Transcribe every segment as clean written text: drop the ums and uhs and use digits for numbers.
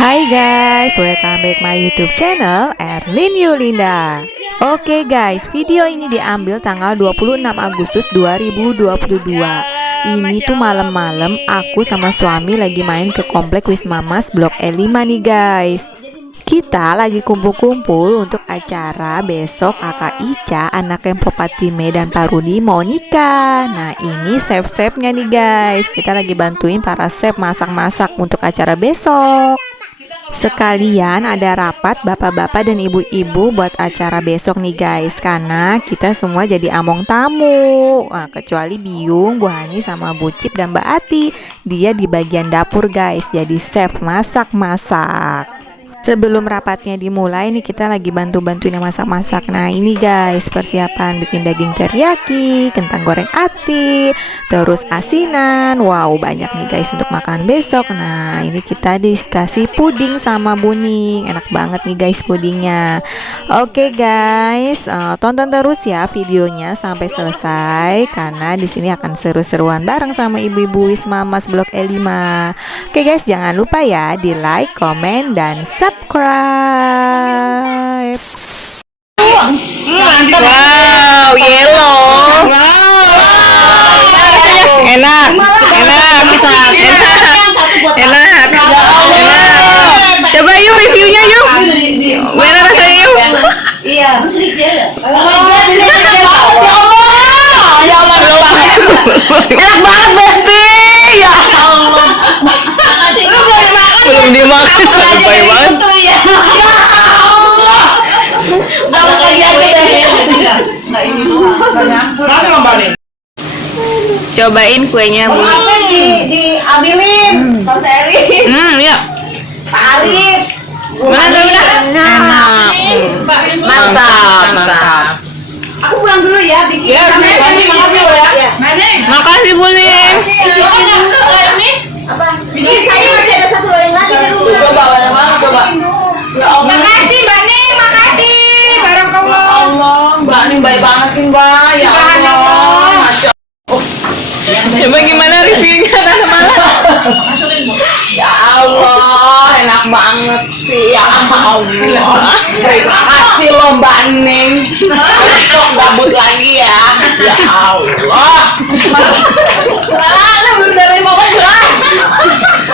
Hai guys, welcome back my YouTube channel Erlin Yulinda. Oke guys, video ini diambil tanggal 26 Agustus 2022. Ini tuh malam-malam aku sama suami lagi main ke komplek Wisma Mas Blok E5 nih guys. Kita lagi kumpul-kumpul untuk acara besok kakak Ica, anak Kempo Patime dan Pak Rudi mau nikah. Nah ini chef-chefnya nih guys. Kita lagi bantuin para chef masak-masak untuk acara besok. Sekalian ada rapat bapak-bapak dan ibu-ibu buat acara besok nih guys. Karena kita semua jadi among tamu. Nah, kecuali Biung, Bu Hani sama Bu Cip dan Mbak Ati. Dia di bagian dapur guys, jadi chef masak-masak. Sebelum rapatnya dimulai nih kita lagi bantu-bantuin yang masak-masak. Nah ini guys persiapan bikin daging teriyaki, kentang goreng ati, terus asinan. Wow banyak nih guys untuk makan besok. Nah ini kita dikasih puding sama buning. Enak banget nih guys pudingnya. Oke guys, tonton terus ya videonya sampai selesai karena di sini akan seru-seruan bareng sama ibu-ibu Wisma Mas Blok E5. Oke guys, jangan lupa ya di like, komen, dan subscribe. Wow, yellow. Enak. Coba yuk reviewnya yuk. Gimana rasanya yuk? Iya. Enak banget Besti. Ya Allah. Belum dimakan. Baik banget. Cobain kuenya Bu. Diambilin Tante Erin. Iya. Pak Arif. Mana udah? Enak. Mantap. Aku pulang dulu ya bikin. Ya, makasih Bu Ning. Bikin saya masih ada satu loyang lagi di rumah. Coba. Makasih Mbak Ning, makasih. Barakallah. Allah, Mbak Ning baik banget sih Mbak. Ya Allah. Masya Allah. Coba gimana reviewnya Tante Mala? Ya Allah, enak banget sih. Ya Allah. Terima kasih loh Mbak Ning. Besok gabut lagi ya. Ya Allah. Belum dari mama belum.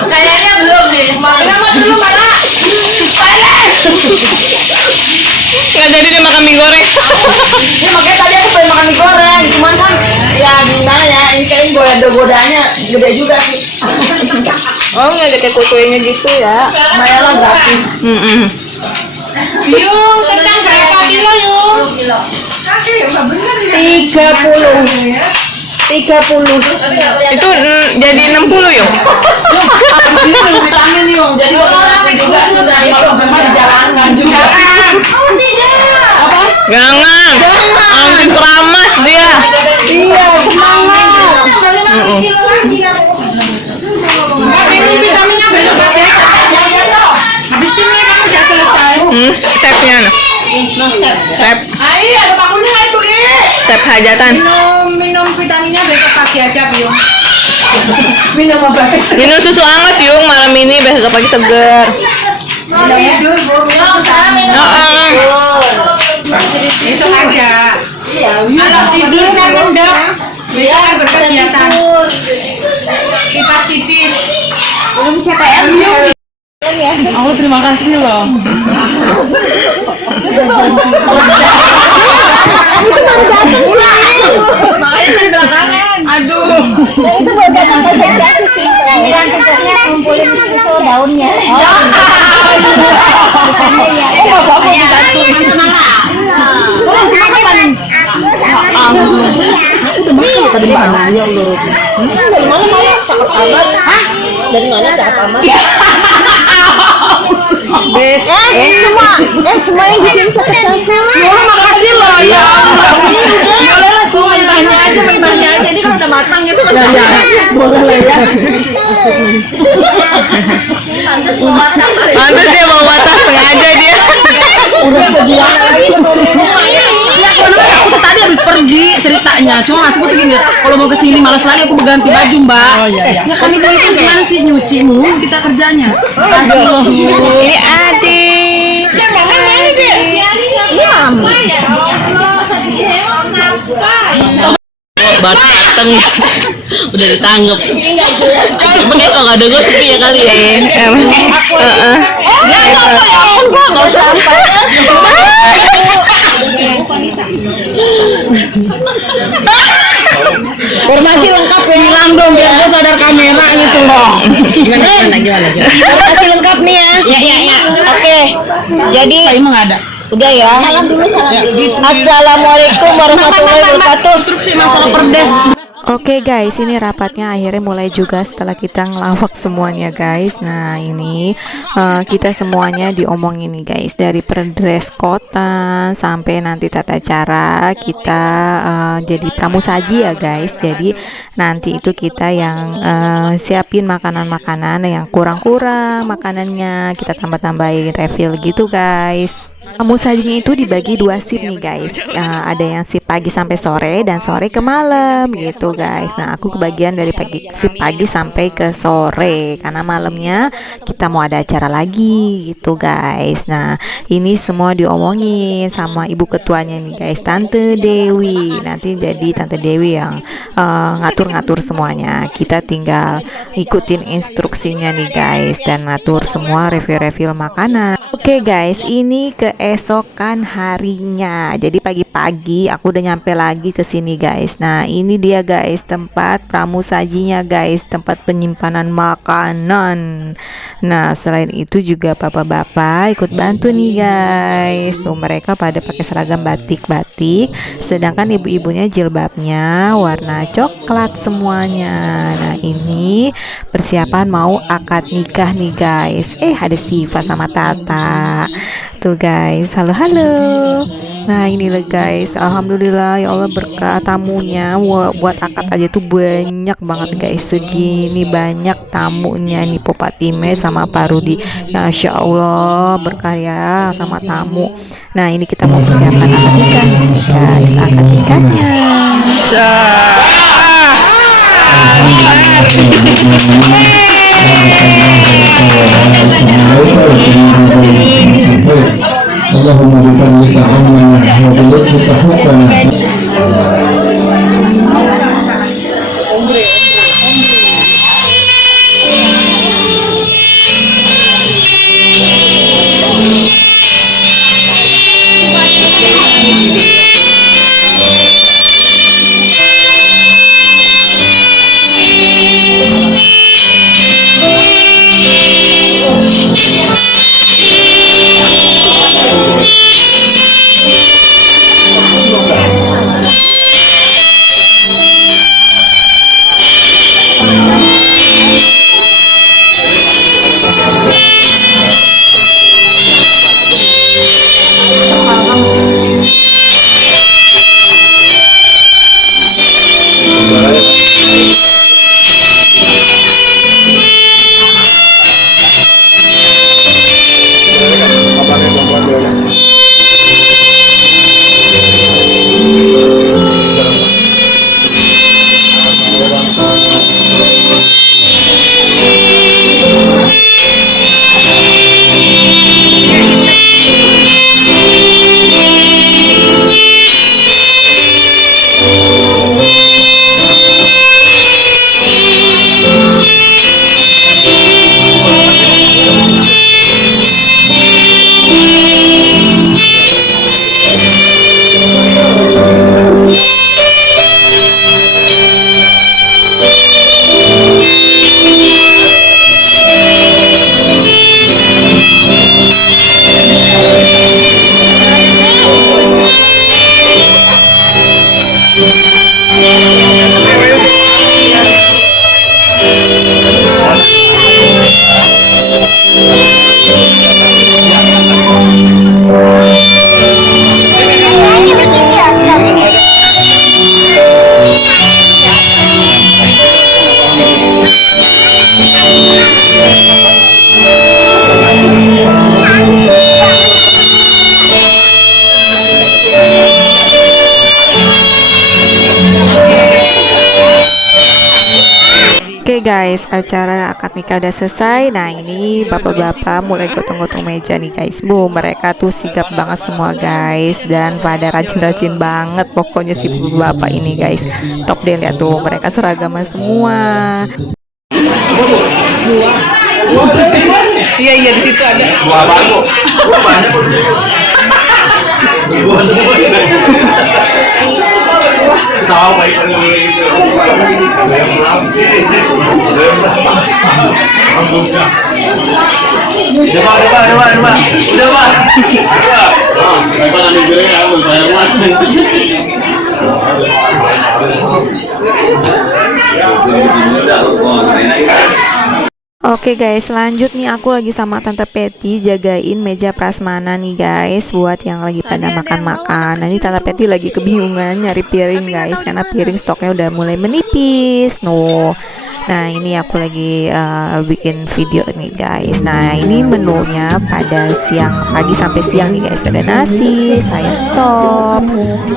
Kayaknya belum nih. Kenapa dulu Mala? Panas. Nggak jadi dia makan mie goreng. Ya makanya tadi aku pengen makan mie goreng, cuman kan ya gimana ya, ini kayaknya godanya gede juga sih. Oh nggak ada kayak kuenya gitu ya? Lumayan lah gratis. Yung, tentang berapa kilo Yung? 30. Itu jadi 60 yuk. Ini vitamin Yung. Jadi orang juga sudah itu dijalankan juga. Jangan. Anti keramas dia. Iya, semangat. Ini vitaminnya banyak ya. Habis ini kamu sudah selesai. Stepnya step Ayo, ada pakunya nggak itu step hajatan. Minum vitaminnya besok pagi aja Yung. Minum apa? Minum susu hangat yuk malam ini, besok pagi seger. Tidur belum? Besok aja. Kalau tidur kan mendap. Besok kan berkegiatan. Kipas tipis. Belum CPM Yung. Aku terima kasih loh. Makanya di belakangan. Aduh. Itu buat datang ke kejadian kumpulin itu daunnya. Tadi mana ya lo? Dari mana Maya? Cakep amat. Hah? Dari mana cakep amat? Semua yang di sini cakep-cakep. Makasih loh ya. Boleh lah semua tanya aja, tanya aja. Ini kan udah matang gitu kan. Boleh lah ya. Pantes dia mau matang sengaja dia. Udah sedia lagi. Iya, aku tadi habis pergi cerita kerjanya. Cuma maksudku tuh gini, kalau mau kesini malas lagi aku berganti baju mbak. Oh iya. Ya kan itu gimana sih nyuci mulu kita kerjanya. Kasih loh. Ini adik. Ya makan mana dia? Baru dateng udah ditanggep. Emang ya kalau nggak ada gue sepi ya kali ya. Informasi lengkap ya. Bilang dong biar gue sadar kamera gitu loh. Gimana? Informasi lengkap nih ya. Ya. Oke. Jadi Emang ada. udah ya. Assalamualaikum warahmatullahi wabarakatuh. Instruksi masalah perdes. Oke guys, ini rapatnya akhirnya mulai juga setelah kita ngelawak semuanya guys. Nah ini kita semuanya diomongin nih guys, dari dress code-an sampai nanti tata cara kita jadi pramusaji ya guys. Jadi nanti itu kita yang siapin makanan-makanan yang kurang-kurang makanannya, kita tambah-tambahin refill gitu guys. Pramusajinya itu dibagi 2 shift nih guys, ada yang shift pagi sampai sore dan sore ke malam gitu guys. Nah aku kebagian dari shift pagi sampai ke sore karena malamnya kita mau ada acara lagi gitu guys. Nah ini semua diomongin sama ibu ketuanya nih guys, Tante Dewi. Nanti jadi Tante Dewi yang ngatur-ngatur semuanya, kita tinggal ikutin instruksinya nih guys dan ngatur semua review-review makanan. Oke guys, ini keesokan harinya. Jadi pagi-pagi aku udah nyampe lagi ke sini guys. Nah, ini dia guys tempat pramusajinya guys, tempat penyimpanan makanan. Nah, selain itu juga bapak-bapak ikut bantu nih guys. Tuh mereka pada pakai seragam batik-batik, sedangkan ibu-ibunya jilbabnya warna coklat semuanya. Nah, ini persiapan mau akad nikah nih guys. Ada Siva sama Tata. Tuh guys, halo. Nah inilah guys, alhamdulillah ya Allah berkah tamunya. Buat akad aja tuh banyak banget guys, segini banyak tamunya nih, Popatime sama Pak Rudi. Ya Masya Allah berkah ya sama tamu. Nah ini kita mau persiapan akad nikah guys, akad nikahnya. Allahumma bifadlika ammana wa bilutfika hukmana. guys, acara akad nikah udah selesai. Nah ini bapak-bapak mulai gotong-gotong meja nih guys. Mereka tuh sigap banget semua guys, dan pada rajin-rajin banget pokoknya si bapak ini guys. Top deh, lihat tuh mereka seragam semua. Iya di situ ada. Oke guys, lanjut nih, aku lagi sama Tante Patty jagain meja prasmanan nih guys, buat yang lagi pada makan-makan. Nah ini Tante Patty lagi kebingungan nyari piring guys, karena piring stoknya udah mulai menipis. Nah ini aku lagi bikin video nih guys. Nah ini menunya pada pagi sampai siang nih guys. Ada nasi, sayur sop,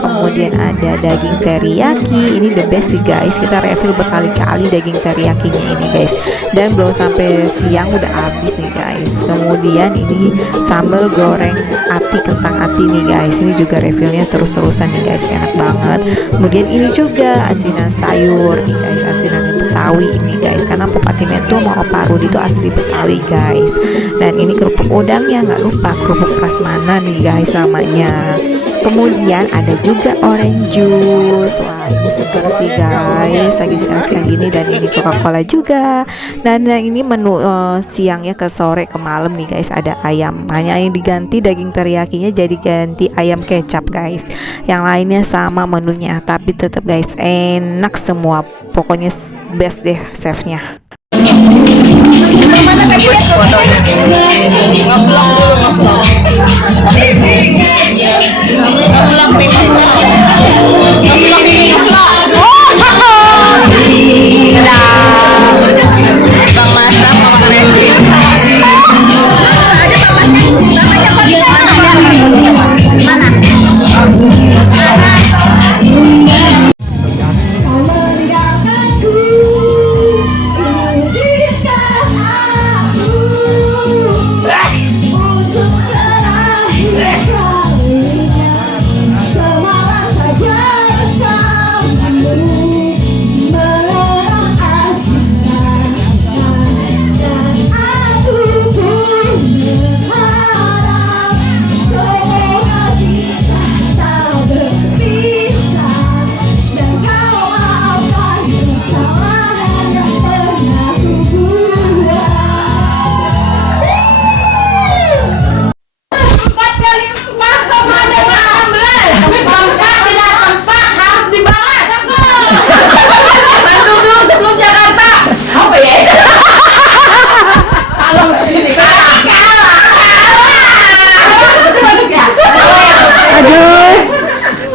kemudian ada daging teriyaki. Ini the best sih guys, kita refill berkali-kali daging teriyakinya ini guys. Dan belum sampai siang udah habis nih guys. Kemudian ini sambal goreng kentang ati nih guys. Ini juga refillnya terus-terusan nih guys, enak banget. Kemudian ini juga asinan sayur nih guys, asinan Betawi ini guys, karena Pupati Metu sama Opa Rudi itu asli Betawi guys. Dan ini kerupuk udangnya, nggak lupa kerupuk prasmanan nih guys namanya. Kemudian ada juga orange juice. Wah ini seger sih guys, lagi siang-siang gini. Dan ini Coca-Cola juga. Dan ini menu siangnya ke sore ke malam nih guys, ada ayam. Hanya yang diganti daging teriyakinya jadi ganti ayam kecap guys. Yang lainnya sama menunya, tapi tetap guys enak semua. Pokoknya best deh chefnya. Bang masak mau makan es krim.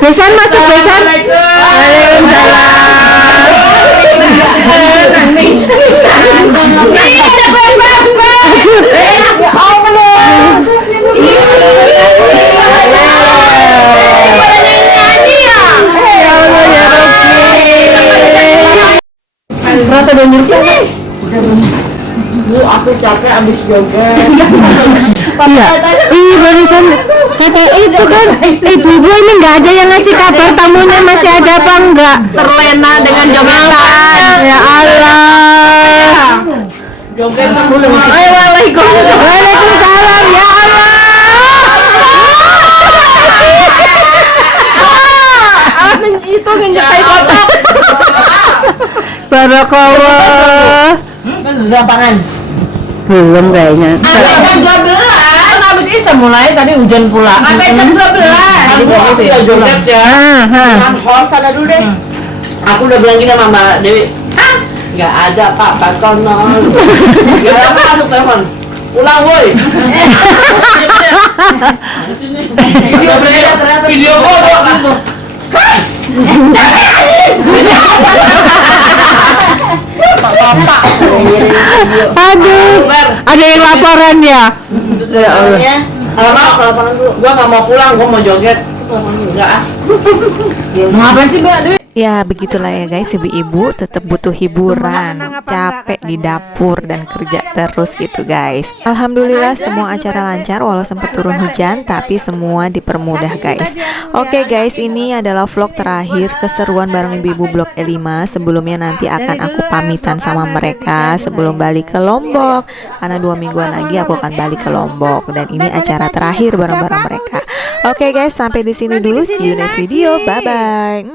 Besan masuk besan. Rasa dengar Aku capek abis joget. Iya, barusan kata itu kan ibu-ibu ini nggak ada yang ngasih kabar tamunya masih ada apa enggak? Terlena dengan jogetan. Ya Allah. Joget dulu. Waalaikumsalam. Waalaikumsalam ya Allah. Itu nginjek kotak. Barakallah. Lapangan. Belum kayaknya. Jam 12. Kan habis Isya mulai tadi hujan pula. Sampai jam 12. Aku udah joget ya. Kan host ada dulu deh. Aku udah bilang gini sama Mbak Dewi. Nggak ada Pak, kantor nol. Gak lama masuk telepon. Pulang woi. Video foto gitu. Aduh, ada yang laporan ya? Kalau dulu, gua nggak mau pulang, gua mau joget. Enggak ah. Ngapain sih Mbak Dewi? Ya begitulah ya guys, ibu-ibu tetap butuh hiburan, capek di dapur dan kerja terus gitu guys. Alhamdulillah semua acara lancar walau sempat turun hujan, tapi semua dipermudah guys. Oke guys, ini adalah vlog terakhir keseruan bareng ibu-ibu Blok E5. Sebelumnya nanti akan aku pamitan sama mereka sebelum balik ke Lombok, karena 2 mingguan lagi aku akan balik ke Lombok, dan ini acara terakhir bareng-bareng mereka. Oke guys, sampai di sini dulu. See you next video. Bye bye.